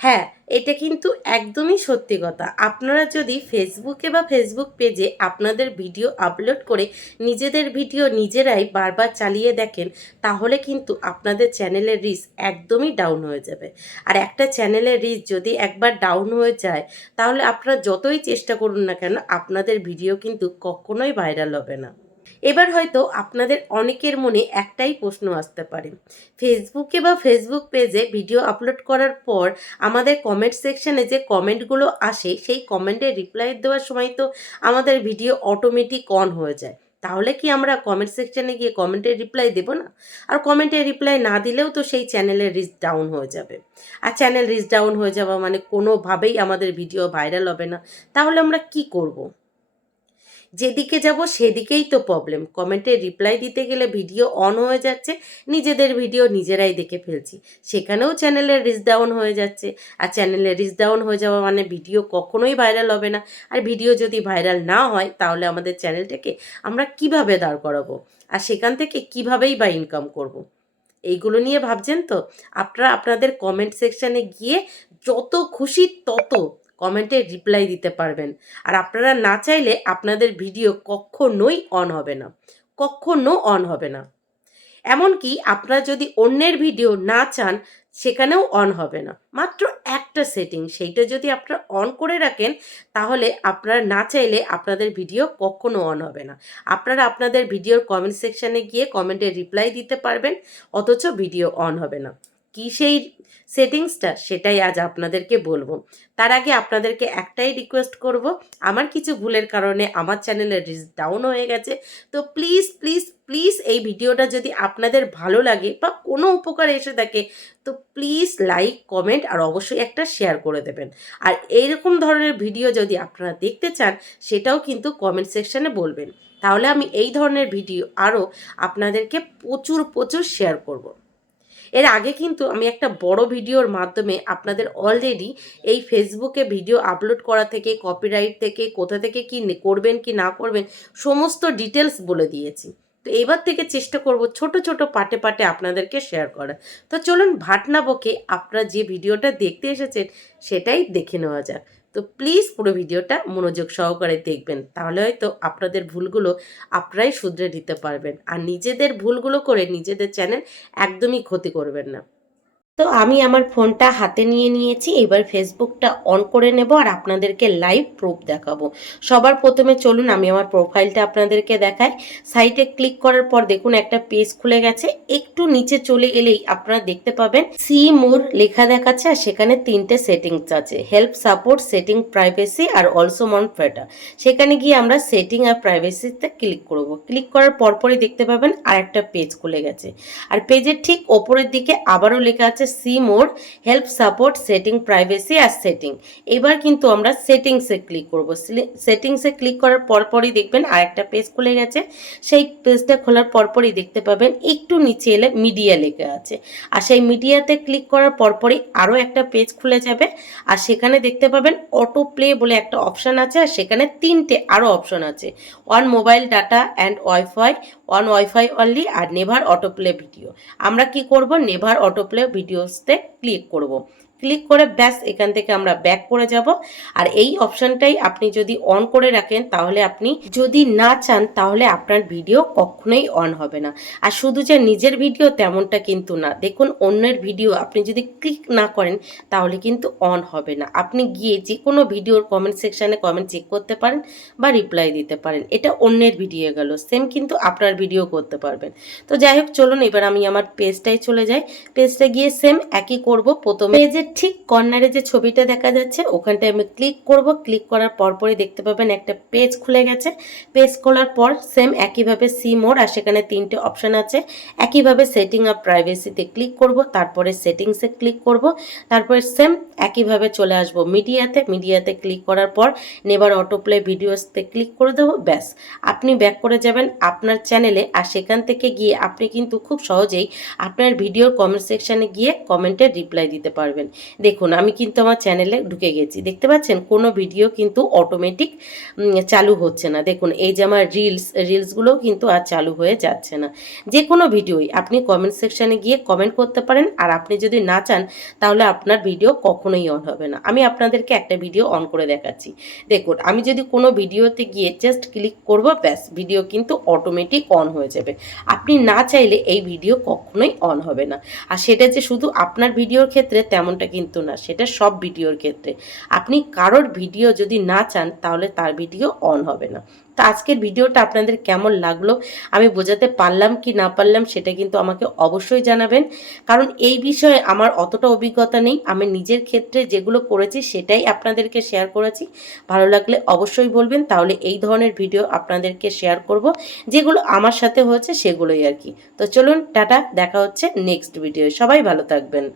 হ্যাঁ, এটা কিন্তু একদমই সত্যি কথা। আপনারা যদি ফেসবুকে বা ফেসবুক পেজে আপনাদের ভিডিও আপলোড করে নিজেদের ভিডিও নিজেরাই বারবার চালিয়ে দেখেন, তাহলে কিন্তু আপনাদের চ্যানেলের রিচ একদমই ডাউন হয়ে যাবে। আর একটা চ্যানেলের রিচ যদি একবার ডাউন হয়ে যায়, তাহলে আপনারা যতই চেষ্টা করুন না কেন, আপনাদের ভিডিও কিন্তু কখনোই ভাইরাল হবে না। এবার হয়তো আপনাদের অনেকের মনে একটাই প্রশ্ন আসতে পারে, ফেসবুকে বা ফেসবুক পেজে ভিডিও আপলোড করার পর আমাদের কমেন্ট সেকশনে যে কমেন্টগুলো আসে, সেই কমেন্টের রিপ্লাই দেওয়ার সময় তো আমাদের ভিডিও অটোমেটিক অন হয়ে যায়। তাহলে কি আমরা কমেন্ট সেকশনে গিয়ে কমেন্টের রিপ্লাই দেব না? আর কমেন্টের রিপ্লাই না দিলেও তো সেই চ্যানেলের রিচ ডাউন হয়ে যাবে। আর চ্যানেল রিচ ডাউন হয়ে যাওয়া মানে কোনোভাবেই আমাদের ভিডিও ভাইরাল হবে না। তাহলে আমরা কি করব? যেদিকে যাব সেদিকেই তো প্রবলেম। কমেন্টে রিপ্লাই দিতে গেলে ভিডিও অন হয়ে যাচ্ছে, নিজেদের ভিডিও নিজেরাই দেখে ফেলছি, সেখানেও চ্যানেলের রিচ ডাউন হয়ে যাচ্ছে। আর চ্যানেলের রিচ ডাউন হয়ে যাওয়া মানে ভিডিও কখনোই ভাইরাল হবে না। আর ভিডিও যদি ভাইরাল না হয়, তাহলে আমাদের চ্যানেলটাকে আমরা কিভাবে দাঁড় করাবো? আর সেখান থেকে কিভাবেই বা ইনকাম করব? এইগুলো নিয়ে ভাবছেন তো? আপনারা আপনাদের কমেন্ট সেকশানে গিয়ে যত খুশি তত কমেন্টে রিপ্লাই দিতে পারবেন। আর আপনারা না চাইলে আপনাদের ভিডিও কখনোই অন হবে না, কখনো অন হবে না। এমনকি আপনারা যদি অন্যের ভিডিও না চান, সেখানেও অন হবে না। মাত্র একটা সেটিং, সেইটা যদি আপনারা অন করে রাখেন, তাহলে আপনারা না চাইলে আপনাদের ভিডিও কখনো অন হবে না। আপনারা আপনাদের ভিডিওর কমেন্ট সেকশানে গিয়ে কমেন্টে রিপ্লাই দিতে পারবেন, অথচ ভিডিও অন হবে না। কী সেই সেটিংসটা, সেটাই আজ আপনাদেরকে বলবো। তার আগে আপনাদেরকে একটাই রিকোয়েস্ট করব, আমার কিছু ভুলের কারণে আমার চ্যানেলের রিচ ডাউন হয়ে গেছে। তো প্লিজ প্লিজ প্লিজ এই ভিডিওটা যদি আপনাদের ভালো লাগে বা কোনো উপকার এসে থাকে, তো প্লিজ লাইক, কমেন্ট আর অবশ্যই একটা শেয়ার করে দেবেন। আর এইরকম ধরনের ভিডিও যদি আপনারা দেখতে চান, সেটাও কিন্তু কমেন্ট সেকশানে বলবেন। তাহলে আমি এই ধরনের ভিডিও আরও আপনাদেরকে প্রচুর প্রচুর শেয়ার করব। এর আগে কিন্তু আমি একটা বড় ভিডিওর মাধ্যমে আপনাদের অলরেডি এই ফেসবুকে ভিডিও আপলোড করা থেকে, কপিরাইট থেকে, কোথা থেকে কি করবেন কি না করবেন, সমস্ত ডিটেলস বলে দিয়েছি। তো এবার থেকে চেষ্টা করব ছোট ছোট পার্টে পার্টে আপনাদেরকে শেয়ার করা। তো চলুন ভাট না বকে আপনারা যে ভিডিওটা দেখতে এসেছেন সেটাই দেখে নেওয়া যাক। তো প্লিজ পুরো ভিডিওটা মনোযোগ সহকারে দেখবেন, তাহলে হয়তো আপনাদের ভুলগুলো আপনারাই শুধরে দিতে পারবেন। আর নিজেদের ভুলগুলো করে নিজেদের চ্যানেল একদমই ক্ষতি করবেন না। তো আমি আমার ফোনটা হাতে নিয়ে নিয়েছি, এবার ফেসবুকটা অন করে নেব আর আপনাদেরকে লাইভ প্রুফ দেখাবো। সবার প্রথমে চলুন আমি আমার প্রোফাইলটা আপনাদেরকে দেখাই। সাইটে ক্লিক করার পর দেখুন একটা পেজ খুলে গেছে। একটু নিচে চলে এলেই আপনারা দেখতে পাবেন সি মোর লেখা দেখাচ্ছে, আর সেখানে তিনটে সেটিংস আছে, help, support, setting, privacy are also মন ফেটা। সেখানে গিয়ে আমরা সেটিং আর প্রাইভেসিতে ক্লিক করব। ক্লিক করার পরপরই দেখতে পাবেন আর একটা পেজ খুলে গেছে। আর পেজের ঠিক ওপরের দিকে আবারও লেখা আছে see more, help, support, setting, privacy আর সেটিং। এবার কিন্তু আমরা সেটিংসে ক্লিক করব। সেটিংসে ক্লিক করার পরপরই দেখবেন আর একটা পেজ খুলে গেছে। সেই পেজটা খোলার পরপরই দেখতে পাবেন একটু নিচে এলে মিডিয়া লেখা আছে। আর সেই মিডিয়াতে ক্লিক করার পরপরই আরও একটা পেজ খুলে যাবে। আর সেখানে দেখতে পাবেন অটো প্লে বলে একটা অপশান আছে, আর সেখানে তিনটে আরও অপশান আছে, on mobile data and wifi, on wifi only আর নেভার অটোপ্লে ভিডিও। আমরা কি করব, নেভার অটোপ্লে ভিডিওসতে ক্লিক করব। ক্লিক করে ব্যাস এখান থেকে আমরা ব্যাক করে যাব। আর এই অপশানটাই আপনি যদি অন করে রাখেন, তাহলে আপনি যদি না চান, তাহলে আপনার ভিডিও কখনোই অন হবে না। আর শুধু যে নিজের ভিডিও তেমনটা কিন্তু না, দেখুন অন্যের ভিডিও আপনি যদি ক্লিক না করেন, তাহলে কিন্তু অন হবে না। আপনি গিয়ে যে কোনো ভিডিওর কমেন্ট সেকশানে কমেন্ট চেক করতে পারেন বা রিপ্লাই দিতে পারেন। এটা অন্যের ভিডিও গেল, সেম কিন্তু আপনার ভিডিও করতে পারবেন। তো যাই হোক, চলুন এবার আমি আমার পেজটাই চলে যাই। পেজটা গিয়ে সেম একই করব। প্রথমে পেজের ঠিক কর্নারে যে ছবিটা দেখা যাচ্ছে, ওখানটায় আমি ক্লিক করব। ক্লিক করার পরপরই দেখতে পাবেন একটা পেজ খুলে গেছে। পেজ খোলার পর সেম একইভাবে সি মোর, আর সেখানে তিনটে অপশান আছে। একইভাবে সেটিং আর প্রাইভেসিতে ক্লিক করব, তারপরে সেটিংসে ক্লিক করব, তারপরে সেম একইভাবে চলে আসব মিডিয়াতে। মিডিয়াতে ক্লিক করার পর নেভার অটোপ্লে ভিডিওসতে ক্লিক করে দেবো। ব্যাস আপনি ব্যাক করে যাবেন আপনার চ্যানেলে। আর সেখান থেকে গিয়ে আপনি কিন্তু খুব সহজেই আপনার ভিডিওর কমেন্ট সেকশানে গিয়ে কমেন্টের রিপ্লাই দিতে পারবেন। দেখুন আমি কিন্তু আমার চ্যানেলে ঢুকে গেছি, দেখতে পাচ্ছেন কোনো ভিডিও কিন্তু অটোমেটিক চালু হচ্ছে না। দেখুন এই যে আমার রিলসগুলোও কিন্তু আর চালু হয়ে যাচ্ছে না। যে কোনো ভিডিওই আপনি কমেন্ট সেকশানে গিয়ে কমেন্ট করতে পারেন, আর আপনি যদি না চান তাহলে আপনার ভিডিও কখনোই অন হবে না। আমি আপনাদেরকে একটা ভিডিও অন করে দেখাচ্ছি। দেখুন আমি যদি কোনো ভিডিওতে গিয়ে জাস্ট ক্লিক করব, ব্যাস ভিডিও কিন্তু অটোমেটিক অন হয়ে যাবে। আপনি না চাইলে এই ভিডিও কখনোই অন হবে না। আর সেটা যে শুধু আপনার ভিডিওর ক্ষেত্রে তেমনটা কিন্তু না, সেটা সব ভিডিওর ক্ষেত্রে। আপনি কারোর ভিডিও যদি না চান তাহলে তার ভিডিও অন হবে না। তো আজকের ভিডিওটা আপনাদের কেমন লাগলো, আমি বোঝাতে পারলাম কি না পারলাম সেটা কিন্তু আমাকে অবশ্যই জানাবেন। কারণ এই বিষয়ে আমার অতটা অভিজ্ঞতা নেই, আমি নিজের ক্ষেত্রে যেগুলো করেছি সেটাই আপনাদেরকে শেয়ার করেছি। ভালো লাগলে অবশ্যই বলবেন, তাহলে এই ধরনের ভিডিও আপনাদেরকে শেয়ার করব, যেগুলো আমার সাথে হয়েছে সেগুলোই আর কি। তো চলুন টাটা, দেখা হচ্ছে নেক্সট ভিডিও। সবাই ভালো থাকবেন।